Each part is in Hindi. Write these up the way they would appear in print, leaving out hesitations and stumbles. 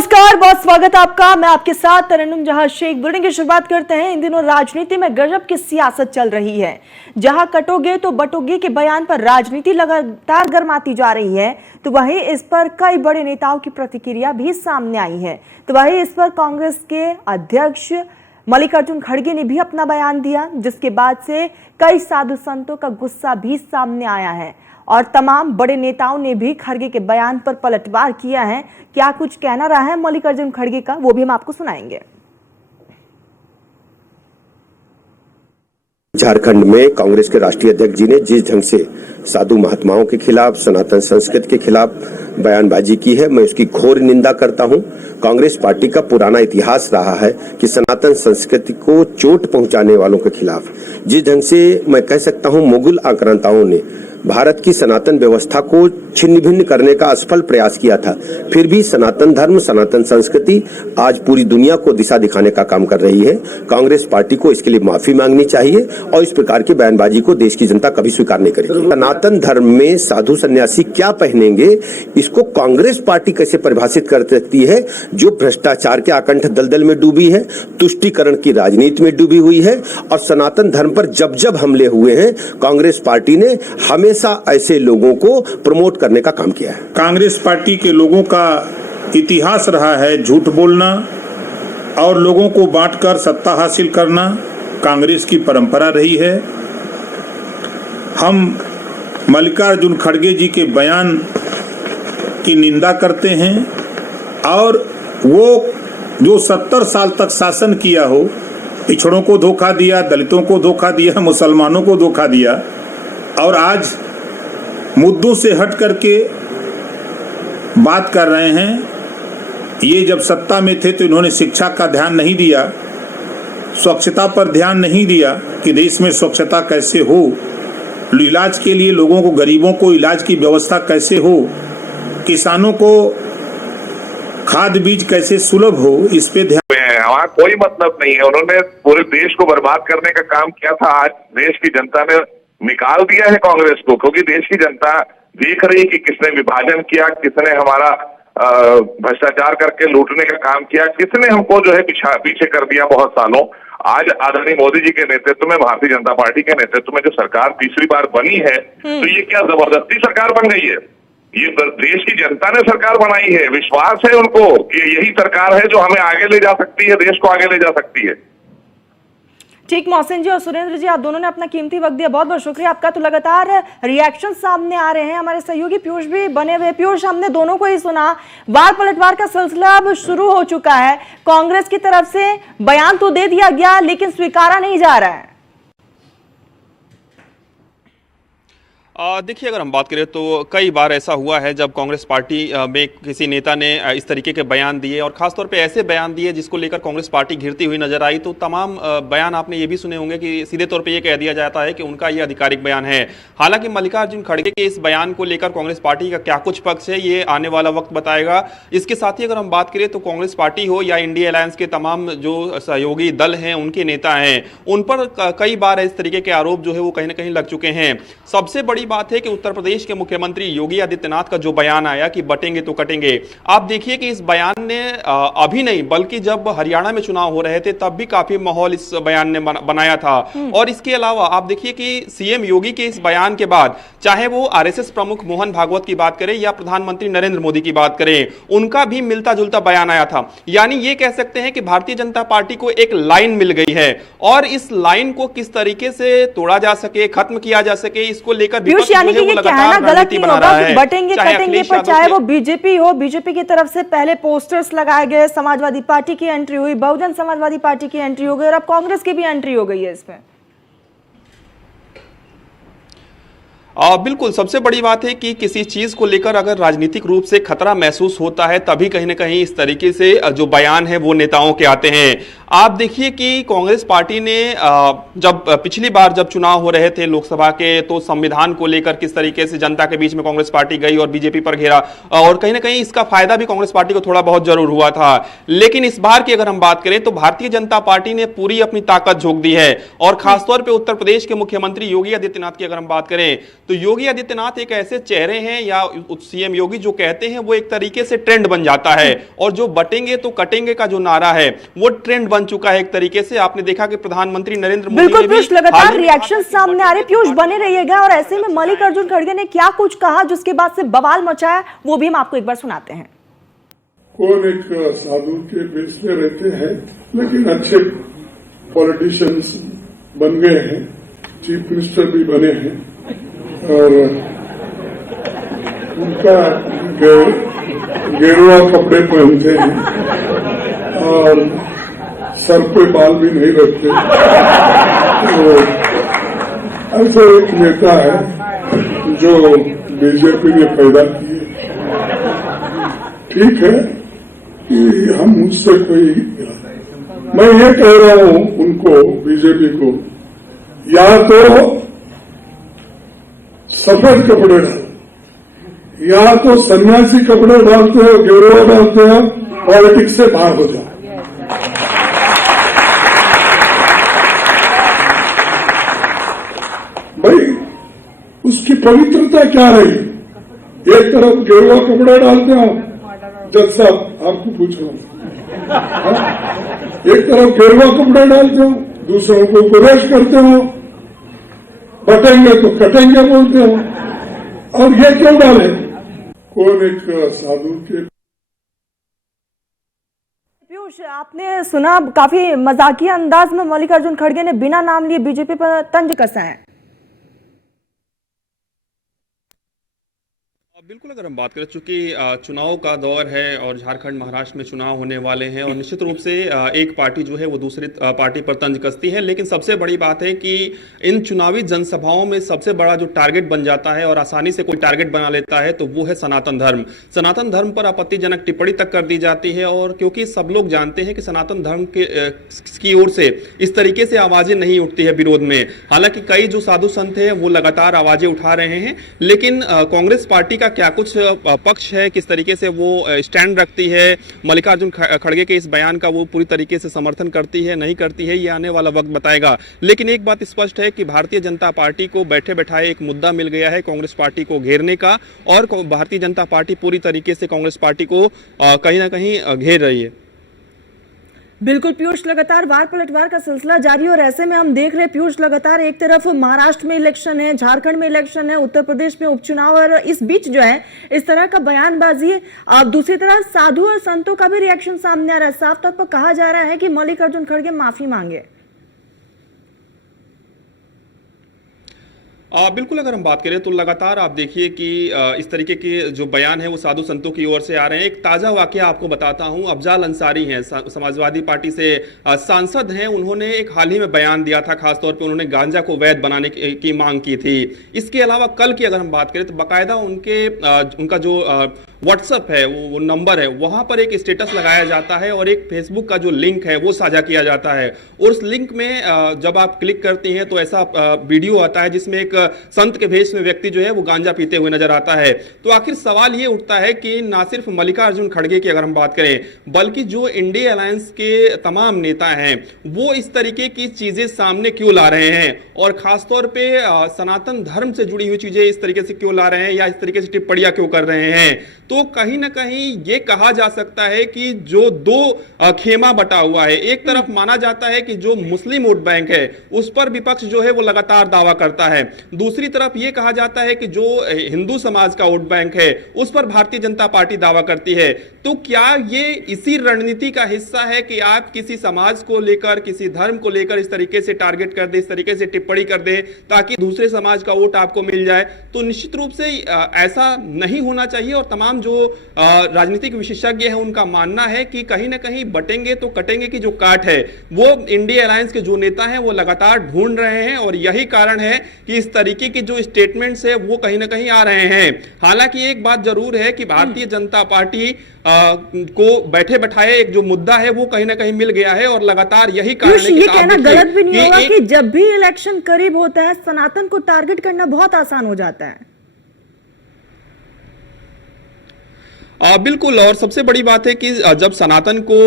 नमस्कार, बहुत स्वागत है आपका। मैं आपके साथ तरन्नुम जहां शेख। बुलेटिन की शुरुआत करते हैं। इन दिनों राजनीति में गजब की सियासत चल रही है। जहां कटोगे तो बटोगे के बयान पर राजनीति लगातार गर्माती जा रही है, तो वहीं इस पर कई बड़े नेताओं की प्रतिक्रिया भी सामने आई है। तो वहीं इस पर कांग्रेस के अध्यक्ष मल्लिकार्जुन खड़गे ने भी अपना बयान दिया, जिसके बाद से कई साधु संतों का गुस्सा भी सामने आया है और तमाम बड़े नेताओं ने भी खड़गे के बयान पर पलटवार किया है। क्या कुछ कहना रहा है मल्लिकार्जुन खड़गे का, वो भी हम आपको सुनाएंगे। झारखंड में कांग्रेस के राष्ट्रीय अध्यक्ष जी ने जिस ढंग से साधु महात्माओं के खिलाफ, सनातन संस्कृति के खिलाफ बयानबाजी की है, मैं उसकी घोर निंदा करता हूं। कांग्रेस पार्टी का पुराना इतिहास रहा है कि सनातन संस्कृति को चोट पहुंचाने वालों के खिलाफ जिस ढंग से, मैं कह सकता हूं, मुगल आक्रांताओं ने भारत की सनातन व्यवस्था को छिन्न भिन्न करने का असफल प्रयास किया था, फिर भी सनातन धर्म, सनातन संस्कृति आज पूरी दुनिया को दिशा दिखाने का काम कर रही है। कांग्रेस पार्टी को इसके लिए माफी मांगनी चाहिए और इस प्रकार की बयानबाजी को देश की जनता कभी स्वीकार नहीं करेगी। सनातन धर्म में साधु सन्यासी क्या पहनेंगे, इसको कांग्रेस पार्टी कैसे परिभाषित कर सकती है, जो भ्रष्टाचार के आकंठ दलदल में डूबी है, तुष्टीकरण की राजनीति में डूबी हुई है और सनातन धर्म पर जब जब हमले हुए हैं, कांग्रेस पार्टी ने हमेशा ऐसे लोगों को प्रमोट करने का काम किया है। कांग्रेस पार्टी के लोगों का इतिहास रहा है झूठ बोलना और लोगों को बांटकर सत्ता हासिल करना, कांग्रेस की परंपरा रही है। हम मल्लिकार्जुन खड़गे जी के बयान की निंदा करते हैं और वो जो 70 साल तक शासन किया हो, पिछड़ों को धोखा दिया, दलितों को धोखा दिया, मुसलमानों को धोखा दिया और आज मुद्दों से हट करके बात कर रहे हैं। ये जब सत्ता में थे तो इन्होंने शिक्षा का ध्यान नहीं दिया, स्वच्छता पर ध्यान नहीं दिया कि देश में स्वच्छता कैसे हो, इलाज के लिए लोगों को, गरीबों को इलाज की व्यवस्था कैसे हो, किसानों को खाद बीज कैसे सुलभ हो, इस पे ध्यान। हमारा कोई मतलब नहीं है। उन्होंने पूरे देश को बर्बाद करने का काम किया था। आज देश की जनता ने निकाल दिया है कांग्रेस को, क्योंकि देश की जनता देख रही कि किसने विभाजन किया, किसने हमारा भ्रष्टाचार करके लूटने का काम किया, किसने हमको जो है पीछे कर दिया बहुत सालों। आज आदरणीय मोदी जी के नेतृत्व में, भारतीय जनता पार्टी के नेतृत्व में जो सरकार तीसरी बार बनी है, तो ये क्या जबरदस्ती सरकार बन गई है? ये देश की जनता ने सरकार बनाई है। विश्वास है उनको कि यही सरकार है जो हमें आगे ले जा सकती है, देश को आगे ले जा सकती है। ठीक, मोहसिन जी और सुरेंद्र जी, आप दोनों ने अपना कीमती वक्त दिया, बहुत बहुत शुक्रिया आपका। तो लगातार रिएक्शन सामने आ रहे हैं, हमारे सहयोगी पीयूष भी बने हुए। पीयूष, हमने दोनों को ही सुना, वार पलटवार का सिलसिला अब शुरू हो चुका है। कांग्रेस की तरफ से बयान तो दे दिया गया, लेकिन स्वीकारा नहीं जा रहा है। देखिए, अगर हम बात करें तो कई बार ऐसा हुआ है जब कांग्रेस पार्टी में किसी नेता ने इस तरीके के बयान दिए और खासतौर पे ऐसे बयान दिए जिसको लेकर कांग्रेस पार्टी घिरती हुई नजर आई। तो तमाम बयान आपने ये भी सुने होंगे कि सीधे तौर पे ये कह दिया जाता है कि उनका ये आधिकारिक बयान है। हालांकि मल्लिकार्जुन खड़गे के इस बयान को लेकर कांग्रेस पार्टी का क्या कुछ पक्ष है, ये आने वाला वक्त बताएगा। इसके साथ ही अगर हम बात करें तो कांग्रेस पार्टी हो या इंडिया अलायंस के तमाम जो सहयोगी दल हैं, उनके नेता हैं, उन पर कई बार इस तरीके के आरोप जो है वो कहीं ना कहीं लग चुके हैं। सबसे बड़ी बात है कि उत्तर प्रदेश के मुख्यमंत्री योगी आदित्यनाथ का जो बयान आया कि बटेंगे तो कटेंगे, आप देखिए कि इस बयान ने अभी नहीं बल्कि जब हरियाणा में चुनाव हो रहे थे तब भी काफी माहौल इस बयान ने बनाया था। और इसके अलावा आप देखिए कि सीएम योगी के इस बयान के बाद चाहे वो आरएसएस प्रमुख मोहन भागवत की बात करें या प्रधानमंत्री नरेंद्र मोदी की बात करें, उनका भी मिलता जुलता बयान आया था। यानी ये कह सकते हैं कि भारतीय जनता पार्टी को एक लाइन मिल गई है और इस लाइन को किस तरीके से तोड़ा जा सके, खत्म किया जा सके, इसको लेकर ये कहना गलत नहीं होगा कि बटेंगे कटेंगे, पर चाहे वो बीजेपी हो, बीजेपी की तरफ से पहले पोस्टर्स लगाए गए, समाजवादी पार्टी की एंट्री हुई, बहुजन समाजवादी पार्टी की एंट्री हो गई और अब कांग्रेस की भी एंट्री हो गई है इसमें। बिल्कुल, सबसे बड़ी बात है कि किसी चीज को लेकर अगर राजनीतिक रूप से खतरा महसूस होता है तभी कहीं ना कहीं इस तरीके से जो बयान है वो नेताओं के आते हैं। आप देखिए कि कांग्रेस पार्टी ने जब पिछली बार जब चुनाव हो रहे थे लोकसभा के, तो संविधान को लेकर किस तरीके से जनता के बीच में कांग्रेस पार्टी गई और बीजेपी पर घेरा और कहीं ना कहीं इसका फायदा भी कांग्रेस पार्टी को थोड़ा बहुत जरूर हुआ था। लेकिन इस बार की अगर हम बात करें तो भारतीय जनता पार्टी ने पूरी अपनी ताकत झोंक दी है और खासतौर पर उत्तर प्रदेश के मुख्यमंत्री योगी आदित्यनाथ की अगर हम बात करें तो योगी आदित्यनाथ एक ऐसे चेहरे हैं या सीएम योगी जो कहते हैं वो एक तरीके से ट्रेंड बन जाता है, और जो बटेंगे तो कटेंगे का जो नारा है वो ट्रेंड बन चुका है एक तरीके से। आपने देखा कि प्रधानमंत्री नरेंद्र मोदी बिल्कुल ने भी पीयूष, लगातार रिएक्शन सामने आ रहे। पीयूष बने रहिएगा। और ऐसे में मल्लिकार्जुन खड़गे ने क्या कुछ कहा जिसके बाद से बवाल मचाया, वो भी हम आपको एक बार सुनाते हैं। कौन एक साधु के बेस में रहते हैं, लेकिन अच्छे पॉलिटिशियंस बन गए हैं, चीफ मिनिस्टर भी बने हैं, और उनका गेरुआ कपड़े पहनते हैं और सर पे बाल भी नहीं रखते। तो ऐसा एक नेता है जो बीजेपी ने पैदा किए। ठीक है कि हम उससे कोई, मैं ये कह रहा हूं उनको, बीजेपी को, या तो सफेद कपड़े डालो, या तो सन्यासी कपड़े डालते हो, गेरुआ डालते हो, पॉलिटिक्स से बाहर हो जाओ। भाई उसकी पवित्रता क्या रही? एक तरफ गेरुआ कपड़े डालते हो, जज साहब आपको पूछ रहा हूं, एक तरफ गेरुआ कपड़े डालते हो, दूसरों को उपदेश करते हो, बटेंगे तो कटेंगे बोलते हो, और ये क्यों डाले? कौन एक साधु के। पीयूष, आपने सुना, काफी मजाकिया अंदाज में मल्लिकार्जुन खड़गे ने बिना नाम लिए बीजेपी पर तंज कसा है। बिल्कुल, अगर हम बात करें, चूंकि चुनाव का दौर है और झारखंड महाराष्ट्र में चुनाव होने वाले हैं, और निश्चित रूप से एक पार्टी जो है वो दूसरी पार्टी पर तंज कसती है, लेकिन सबसे बड़ी बात है कि इन चुनावी जनसभाओं में सबसे बड़ा जो टारगेट बन जाता है और आसानी से कोई टारगेट बना लेता है तो वो है सनातन धर्म। सनातन धर्म पर आपत्तिजनक टिप्पणी तक कर दी जाती है, और क्योंकि सब लोग जानते हैं कि सनातन धर्म की ओर से इस तरीके से आवाजें नहीं उठती है विरोध में। हालांकि कई जो साधु संत हैं वो लगातार आवाजें उठा रहे हैं, लेकिन कांग्रेस पार्टी का क्या कुछ पक्ष है, किस तरीके से वो स्टैंड रखती है, मल्लिकार्जुन खड़गे के इस बयान का वो पूरी तरीके से समर्थन करती है, नहीं करती है, ये आने वाला वक्त बताएगा। लेकिन एक बात स्पष्ट है कि भारतीय जनता पार्टी को बैठे बैठाए एक मुद्दा मिल गया है कांग्रेस पार्टी को घेरने का, और भारतीय जनता पार्टी पूरी तरीके से कांग्रेस पार्टी को कहीं ना कहीं घेर रही है। बिल्कुल पीयूष, लगातार वार पलटवार का सिलसिला जारी है, और ऐसे में हम देख रहे हैं पीयूष, लगातार एक तरफ महाराष्ट्र में इलेक्शन है, झारखंड में इलेक्शन है, उत्तर प्रदेश में उपचुनाव, और इस बीच जो है इस तरह का बयानबाजी है। अब दूसरी तरफ साधु और संतों का भी रिएक्शन सामने आ रहा है। साफ तौर पर कहा जा रहा है कि मल्लिकार्जुन खड़गे माफी मांगे। बिल्कुल, अगर हम बात करें तो लगातार आप देखिए कि इस तरीके के जो बयान है वो साधु संतों की ओर से आ रहे हैं। एक ताज़ा वाकया आपको बताता हूं। अफजाल अंसारी हैं, समाजवादी पार्टी से सांसद हैं, उन्होंने एक हाल ही में बयान दिया था, खासतौर पे उन्होंने गांजा को वैध बनाने की मांग की थी। इसके अलावा कल की अगर हम बात करें तो बाकायदा उनका जो व्हाट्सएप है, वो नंबर है, वहां पर एक स्टेटस लगाया जाता है और एक फेसबुक का जो लिंक है वो साझा किया जाता है, और उस लिंक में जब आप क्लिक करते हैं तो ऐसा वीडियो आता है जिसमें एक संत के भेष में व्यक्ति जो है वो गांजा पीते हुए नजर आता है। तो आखिर सवाल ये उठता है कि ना सिर्फ मल्लिकार्जुन खड़गे की अगर हम बात करें, बल्कि जो इंडिया अलायंस के तमाम नेता हैं वो इस तरीके की चीजें सामने क्यों ला रहे हैं, और खासतौर पे सनातन धर्म से जुड़ी हुई चीजें इस तरीके से क्यों ला रहे हैं, या इस तरीके से टिप्पणियां क्यों कर रहे हैं। तो कहीं ना कहीं ये कहा जा सकता है कि जो दो खेमा बटा हुआ है, एक तरफ माना जाता है कि जो मुस्लिम वोट बैंक है उस पर विपक्ष जो है वो लगातार दावा करता है, दूसरी तरफ ये कहा जाता है कि जो हिंदू समाज का वोट बैंक है उस पर भारतीय जनता पार्टी दावा करती है। तो क्या ये इसी रणनीति का हिस्सा है कि आप किसी समाज को लेकर, किसी धर्म को लेकर इस तरीके से टारगेट कर दे, इस तरीके से टिप्पणी कर दे ताकि दूसरे समाज का वोट आपको मिल जाए? तो निश्चित रूप से ऐसा नहीं होना चाहिए, और तमाम जो राजनीतिक विशेषज्ञ हैं उनका मानना है कि कहीं ना कहीं बटेंगे तो कटेंगे की जो काट है वो इंडिया अलायंस के जो नेता हैं वो लगातार ढूंढ रहे हैं, और यही कारण है कि इस तरीके के जो स्टेटमेंट्स है वो कहीं ना कहीं आ रहे हैं। हालांकि एक बात जरूर है कि भारतीय जनता पार्टी को बैठे बैठाए एक जो मुद्दा है वो कहीं ना कहीं मिल गया है, और लगातार यही कारण है कि ये कहना गलत भी नहीं होगा कि जब भी इलेक्शन करीब होता है सनातन को टारगेट करना बहुत आसान हो जाता है। बिल्कुल। और सबसे बड़ी बात है कि जब सनातन को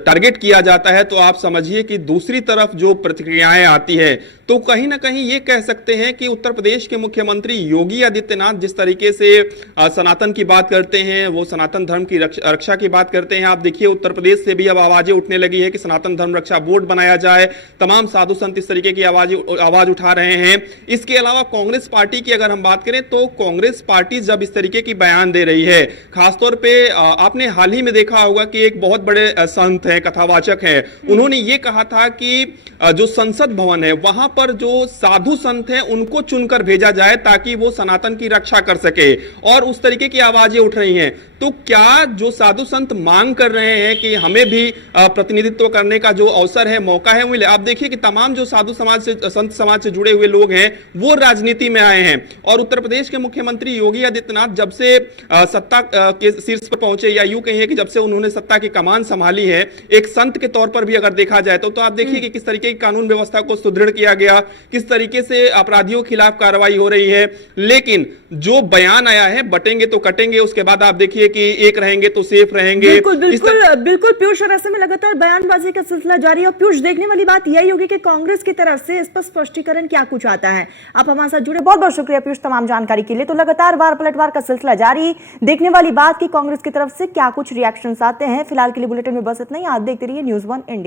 टारगेट किया जाता है तो आप समझिए कि दूसरी तरफ जो प्रतिक्रियाएं आती है तो कहीं ना कहीं ये कह सकते हैं कि उत्तर प्रदेश के मुख्यमंत्री योगी आदित्यनाथ जिस तरीके से सनातन की बात करते हैं, वो सनातन धर्म की रक्षा की बात करते हैं। आप देखिए उत्तर प्रदेश से भी अब आवाजें उठने लगी है कि सनातन धर्म रक्षा बोर्ड बनाया जाए। तमाम साधु संत इस तरीके की आवाज उठा रहे हैं। इसके अलावा कांग्रेस पार्टी की अगर हम बात करें तो कांग्रेस पार्टी जब इस तरीके की बयान दे रही है, खासतौर पे आपने हाल ही में देखा होगा कि एक बहुत बड़े संत हैं, कथावाचक हैं, उन्होंने ये कहा था कि जो संसद भवन है वहां पर जो साधु संत हैं उनको चुनकर भेजा जाए ताकि वो सनातन की रक्षा कर सके, और उस तरीके की आवाजें उठ रही हैं। तो क्या जो साधु संत मांग कर रहे हैं कि हमें भी प्रतिनिधित्व करने का जो अवसर है, मौका है, वो मिले? आप देखिए कि तमाम जो साधु समाज से, संत समाज से जुड़े हुए लोग हैं वो राजनीति में आए हैं। और उत्तर प्रदेश के मुख्यमंत्री योगी आदित्यनाथ जब से सत्ता के शीर्ष पर पहुंचे, या यूं कहिए कि जब से उन्होंने सत्ता की कमान संभाली है, एक संत के तौर पर भी अगर देखा जाए तो आप देखिए कि किस तरीके की कानून व्यवस्था को सुदृढ़ किया गया, किस तरीके से अपराधियों के खिलाफ कार्रवाई हो रही है। लेकिन जो बयान आया है, बटेंगे तो कटेंगे, उसके बाद आप देखिए कि एक रहेंगे तो सेफ रहेंगे। बिल्कुल बिल्कुल बिल्कुल पीयूष, और ऐसे में लगातार बयानबाजी का सिलसिला जारी है। और पीयूष, देखने वाली बात यही होगी कि कांग्रेस की तरफ से इस पर स्पष्टीकरण क्या कुछ आता है। आप हमारे साथ जुड़े, बहुत बहुत शुक्रिया पीयूष तमाम जानकारी के लिए। तो लगातार वार पलटवार का सिलसिला जारी, देखने वाली बात कि कांग्रेस की तरफ से क्या कुछ रिएक्शंस आते हैं। फिलहाल के लिए बुलेटिन में बस इतना ही। आप देखते रहिए News1 इंडिया।